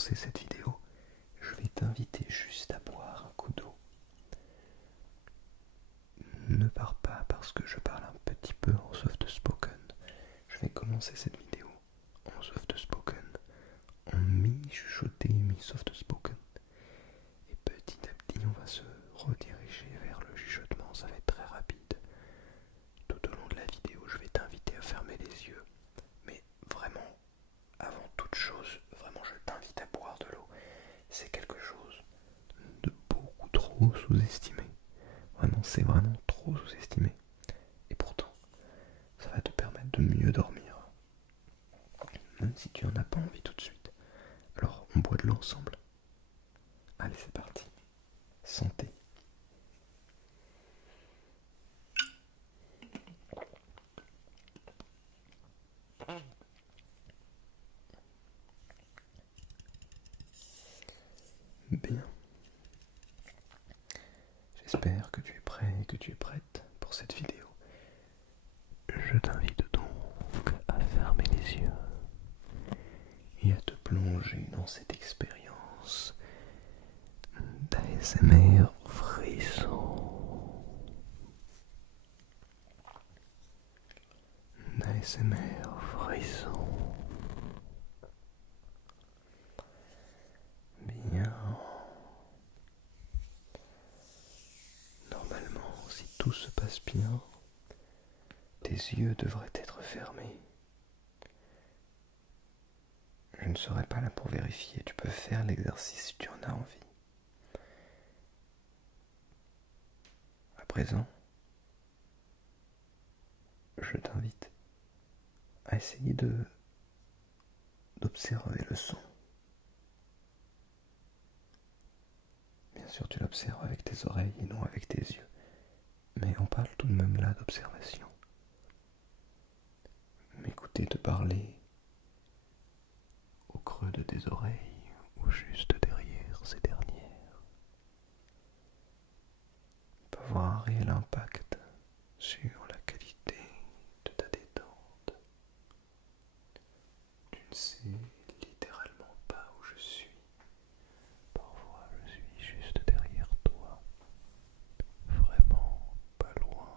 commencer cette vidéo, je vais t'inviter juste à boire un coup d'eau. Ne pars pas parce que je parle un petit peu en soft spoken. Je vais commencer cette vidéo en soft spoken, en mi-chuchoté, mi-soft spoken. Et petit à petit, on va se rediriger vers le chuchotement, ça va être très rapide. Tout au long de la vidéo, je vais t'inviter à fermer les yeux. Mais vraiment, avant toute chose, vraiment je t'invite à boire de l'eau. C'est quelque chose de beaucoup trop sous-estimé. Vraiment, c'est vraiment trop sous-estimé. Et pourtant, ça va te permettre de mieux dormir. Même si tu en as pas envie tout de suite. Alors, on boit de l'eau ensemble. Allez, c'est parti. Santé. Bien. J'espère que tu es prêt et que tu es prête pour cette vidéo. Je t'invite donc à fermer les yeux et à te plonger dans cette expérience d'ASMR frisson. D'ASMR frisson. Bien. Normalement, si tout se passe bien, tes yeux devraient être fermés. Je ne serai pas là pour vérifier, tu peux faire l'exercice si tu en as envie. À présent, je t'invite à essayer d'observer le son. Bien sûr, tu l'observes avec tes oreilles et non avec tes yeux, mais on parle tout de même là d'observation. M'écouter te parler au creux de tes oreilles ou juste derrière ces dernières peut avoir un réel impact sur la qualité de ta détente. Tu ne sais littéralement pas où je suis. Parfois je suis juste derrière toi, vraiment pas loin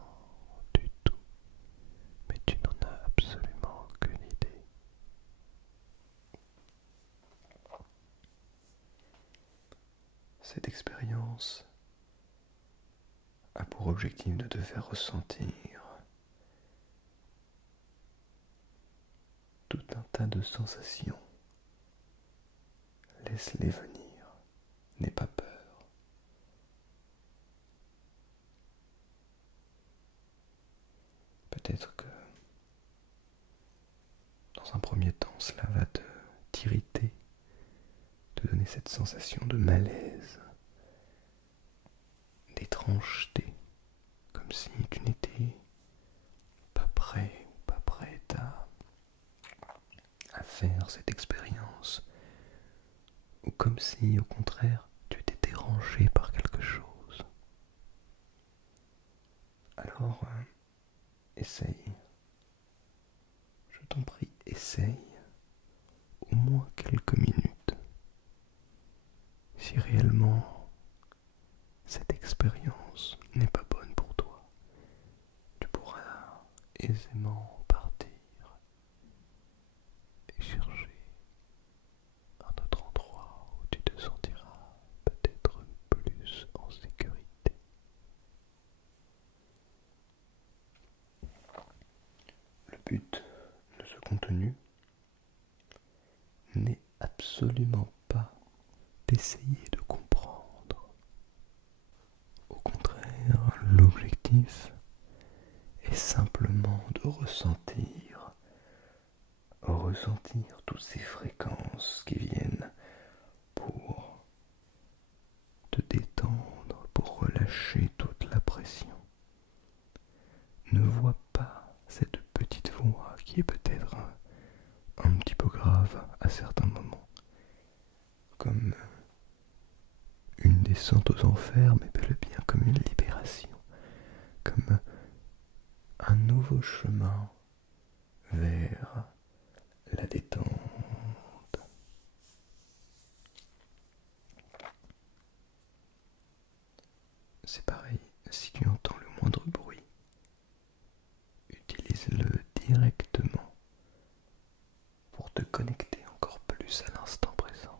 du tout, mais tu n'en as absolument aucune idée. Cette expérience a pour objectif de te faire ressentir tout un tas de sensations. Laisse-les venir, n'aie pas peur. Peut-être que dans un premier temps, cela va t'irriter, te donner cette sensation de malaise, d'étrangeté, comme si tu n'étais pas prêt ou pas prête à faire cette expérience, ou comme si au contraire tu étais dérangé par quelque chose. Alors, essaye, je t'en prie, essaye au moins quelques minutes. Si réellement cette expérience n'est pas bonne pour toi, tu pourras aisément partir et chercher un autre endroit où tu te sentiras peut-être plus en sécurité. Le but de ce contenu n'est absolument pas d'essayer de comprendre. Au contraire, l'objectif est simplement de ressentir toutes ces fréquences qui viennent pour te détendre, pour relâcher toute la pression. Ne vois pas cette petite voix qui est peut-être un petit peu grave à certains moments, comme une descente aux enfers, mais bel et bien comme une libération, comme un nouveau chemin vers la détente. focus à l'instant présent.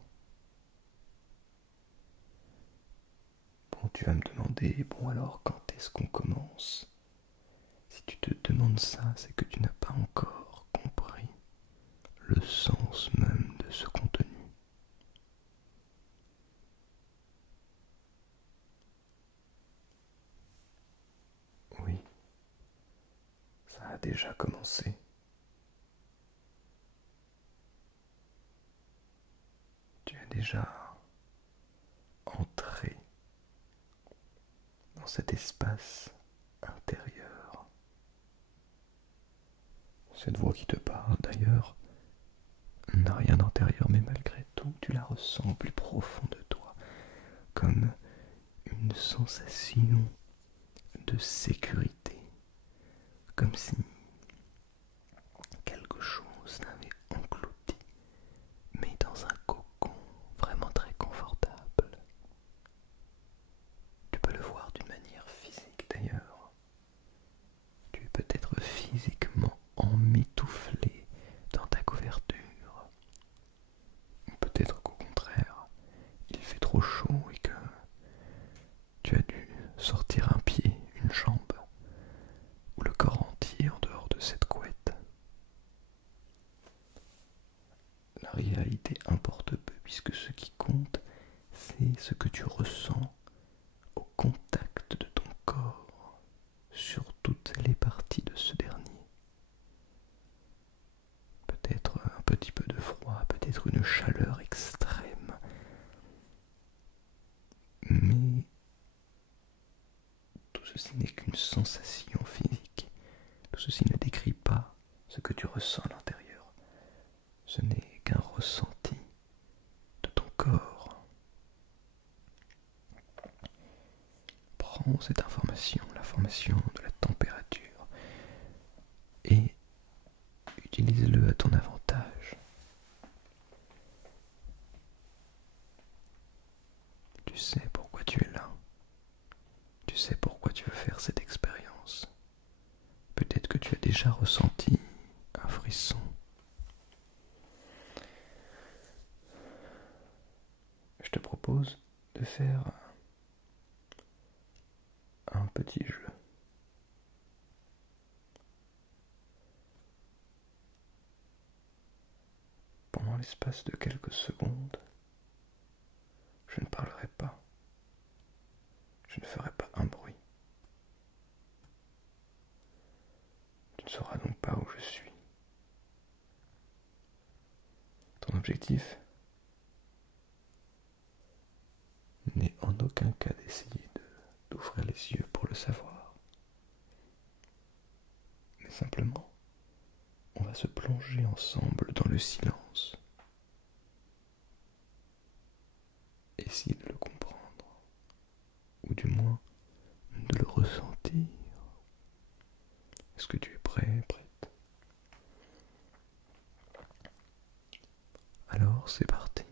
Bon, tu vas me demander, bon alors quand est-ce qu'on commence? Si tu te demandes ça, c'est que tu n'as pas encore compris le sens même de ce contenu. Oui, ça a déjà commencé. Tu es déjà entré dans cet espace intérieur. Cette voix qui te parle d'ailleurs n'a rien d'intérieur, mais malgré tout, tu la ressens au plus profond de toi, comme une sensation de sécurité, comme si quelque chose t'avait englouti, mais dans un cocon vraiment très confortable. Tu peux le voir d'une manière physique d'ailleurs. Tu es peut-être physiquement emmitouflé dans ta couverture. Ou peut-être qu'au contraire, il fait trop chaud et que tu as dû sortir un pied, une jambe, ou le corps entier en dehors de cette couette. La réalité importe peu puisque ce qui compte, c'est ce que tu ressens au contact de ton corps sur toutes les parties de ce dernier. Peut-être un petit peu de froid, peut-être une chaleur extrême, mais tout ceci n'est qu'une sensation physique. Tout ceci ne décrit pas ce que tu ressens à l'intérieur. Ce n'est qu'un ressenti de ton corps. Prends cette information, l'information de la température, et utilise-le à ton avantage. Tu sais pourquoi tu es là. Tu sais pourquoi tu veux faire cette expérience. Peut-être que tu as déjà ressenti un frisson. Je te propose de faire un petit jeu. Pendant l'espace de quelques secondes, je ne parlerai pas. Je ne ferai pas un bruit. Tu ne sauras donc pas où je suis. Ton objectif n'est en aucun cas d'essayer d'ouvrir les yeux pour le savoir. Mais simplement, on va se plonger ensemble dans le silence. Essayer de le comprendre, ou du moins de le ressentir. Est-ce que tu es prêt, prête? Alors c'est parti.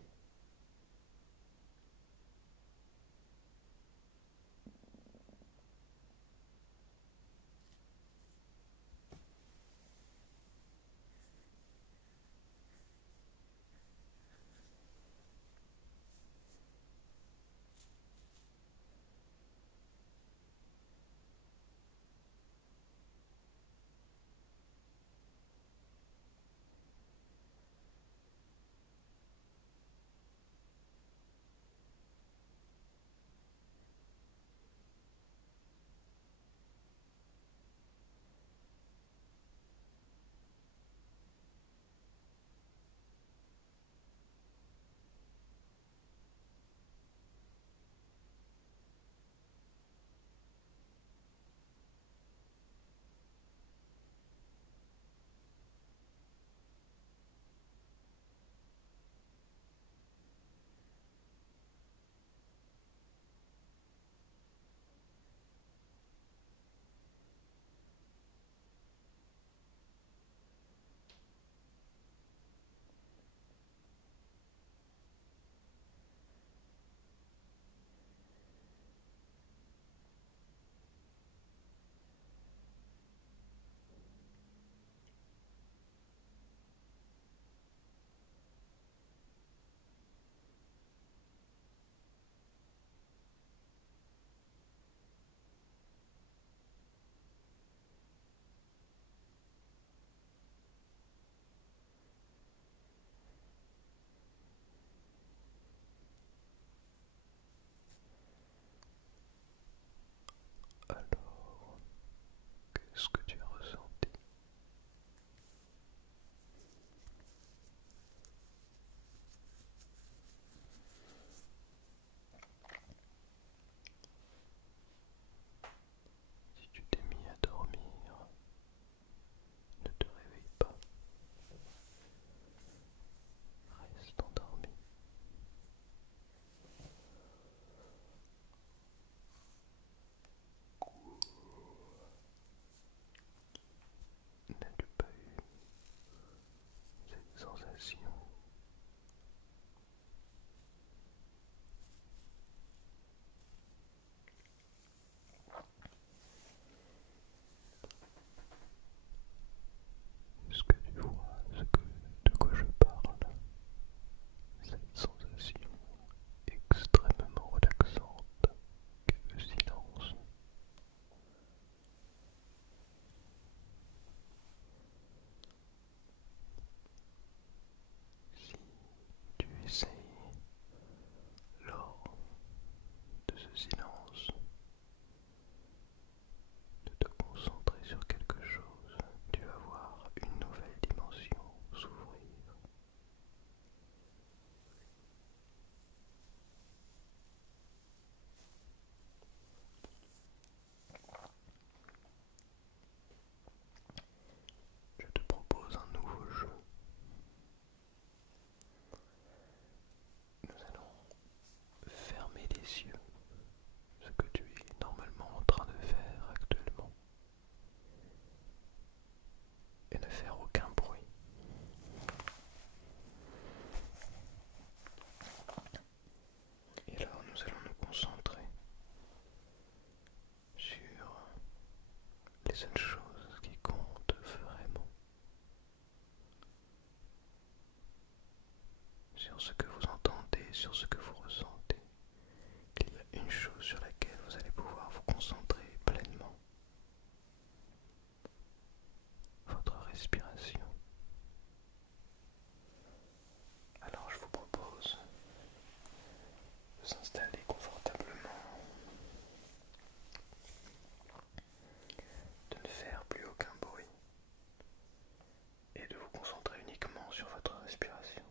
sur ce que vous entendez, sur ce que vous ressentez. Il y a une chose sur laquelle vous allez pouvoir vous concentrer pleinement. Votre respiration. Alors je vous propose de vous installer confortablement, de ne faire plus aucun bruit et de vous concentrer uniquement sur votre respiration.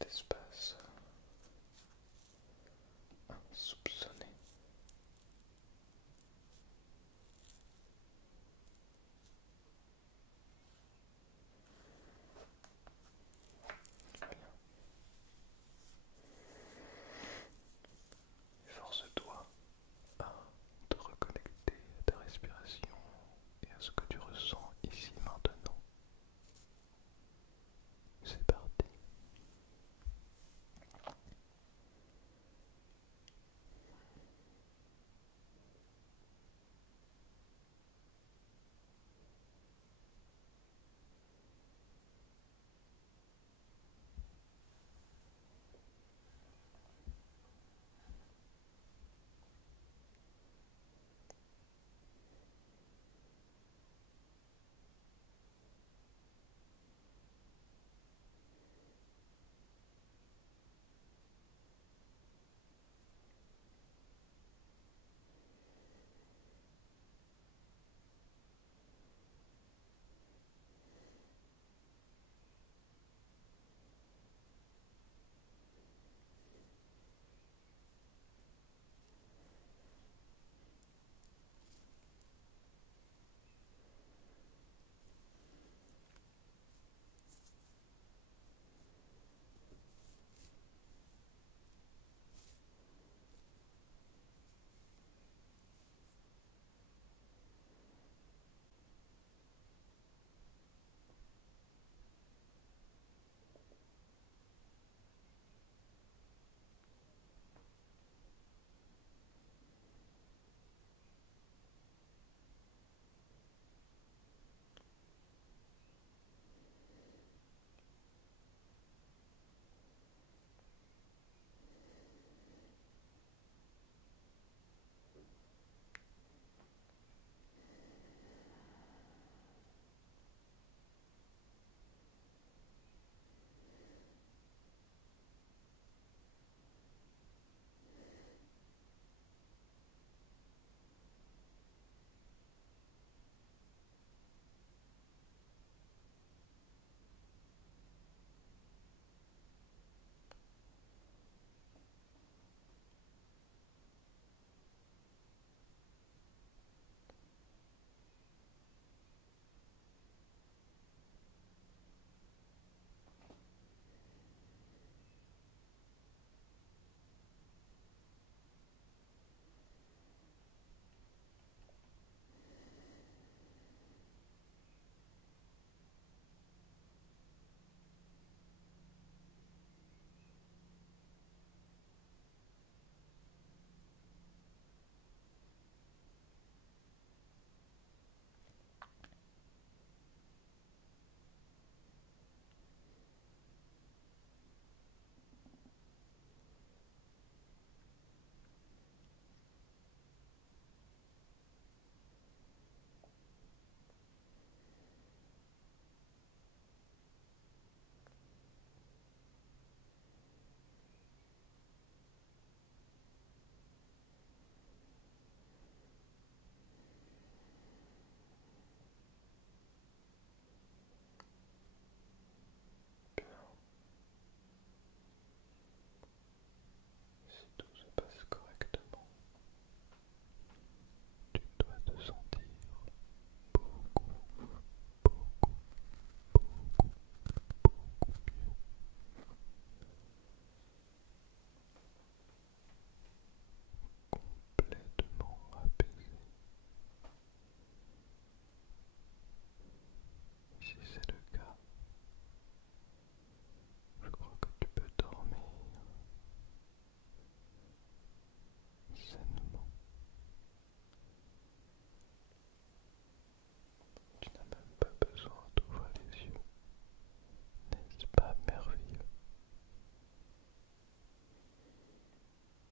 d'espace. Un soupçon.